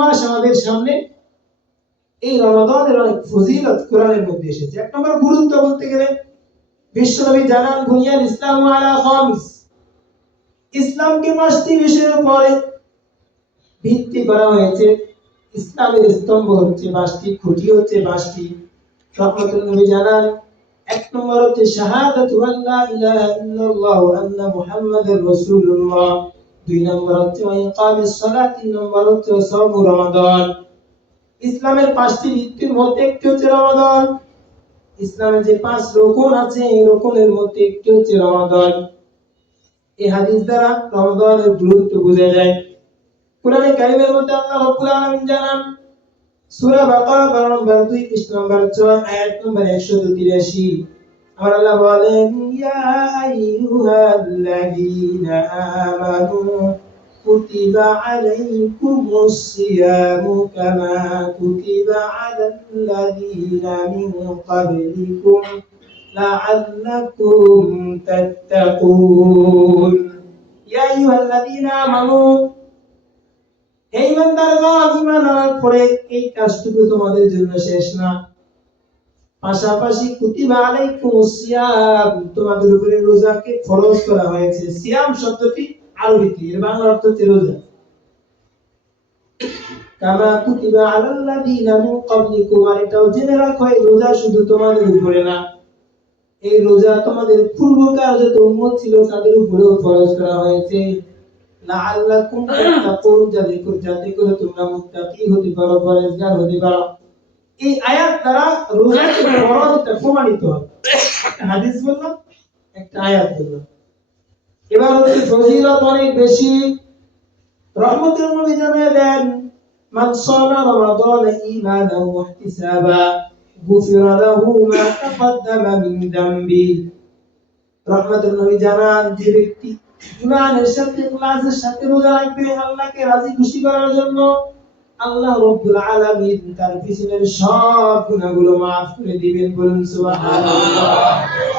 মাস আমাদের সামনে। এই রমাদানের অনেক ফজিলত কোরআনের মধ্যে এসেছে। এক নম্বর গুরুত্ব বলতে গেলে বিশ্বনবী জানান বুনিয়াল ইসলামু আলা খামস, ইসলামকে 5টি বিষয়ের উপরে ভিত্তি করা হয়েছে। ইসলামের স্তম্ভ হচ্ছে 5টি, খুঁটি হচ্ছে 5টি। রহমতুল নবী জানান এক নম্বর হচ্ছে শাহাদাতু আল্লা ইলাহা ইল্লাল্লাহ ওয়া আন্না মুহাম্মাদুর রাসূলুল্লাহ, 2 নম্বর হচ্ছে ইকামিস সালাত, 3 নম্বর হচ্ছে সাওম রমাদান। ইসলামের 5টি ভিত্তির মধ্যে একটি হচ্ছে রমাদান। ইসলামের যে 5 রকন আছে এই রকনের মধ্যে একটি হচ্ছে রমাদান। এই হাদিস দ্বারা রমাদানের গুরুত্ব বোঝা যায়। কোরআনে কারীমের মধ্যে আল্লাহ রাব্বুল আলামিন জানান সূরা বাকারা 12 নম্বর 2 পৃষ্ঠা নম্বর 6 আয়াত নম্বর 183, আমার আল্লাহ বলেন ইয়া আইয়ুহাল্লাযীনা আমানু কুতিবা আলাইকুমুস সিয়ামু কামা কুতিবা আলাল্লাযীনা মিন ক্বাবলিকুম লাআল্লাকুম তাত্তাকুন। ইয়া আইয়ুহাল্লাযীনা আমানু, এই ইমানদারগণ, ঈমান আনার পরে এই কাজটুকু তোমাদের জন্য শেষ না, পাশাপাশি কুতিবা আলাইকুমুস সিয়াম, তোমাদের উপরে রোজাকে ফরজ করা হয়েছে। সিয়াম শব্দটি আরবিতে, এর বাংলা অর্থ হচ্ছে রোজা। কামা কুতিবা আলাল্লাযীনা মিন ক্বাবলিকুম, আর এটাও জেনে রাখো এই রোজা শুধু তোমাদের উপরে না, এই রোজা তোমাদের পূর্বকার যত উম্মত ছিল তাদের উপরেও ফরজ করা হয়েছে। লাআল্লাকুম তাত্তাকুন, যাতে করে তোমরা মুত্তাকি হতে পারো, পরহেজগার হতে পারো। এই আয়াত দ্বারা রোজাকে ফরজটা প্রমাণিত হয়। একটা হাদিস বললাম, একটা আয়াত বললাম। এবার হচ্ছে ফজিলত অনেক বেশি। রহমতুল নবী জানিয়ে দেন মান সামা রমাদান ঈমানান ওয়া ইহতিসাবা গুফিরা লাহু মা তাকাদ্দামা মিন যামবি। রহমতুল নবী জানান যে ব্যক্তি ঈমানের সাথে ইখলাসের সাথে রোজা রাখবে আল্লাহকে রাজি খুশি করার জন্য, আল্লাহ রাব্বুল আলামিন তার পিছনের সব গুনাহগুলো মাফ করে দিবেন। বলুন সুবহানাল্লাহ।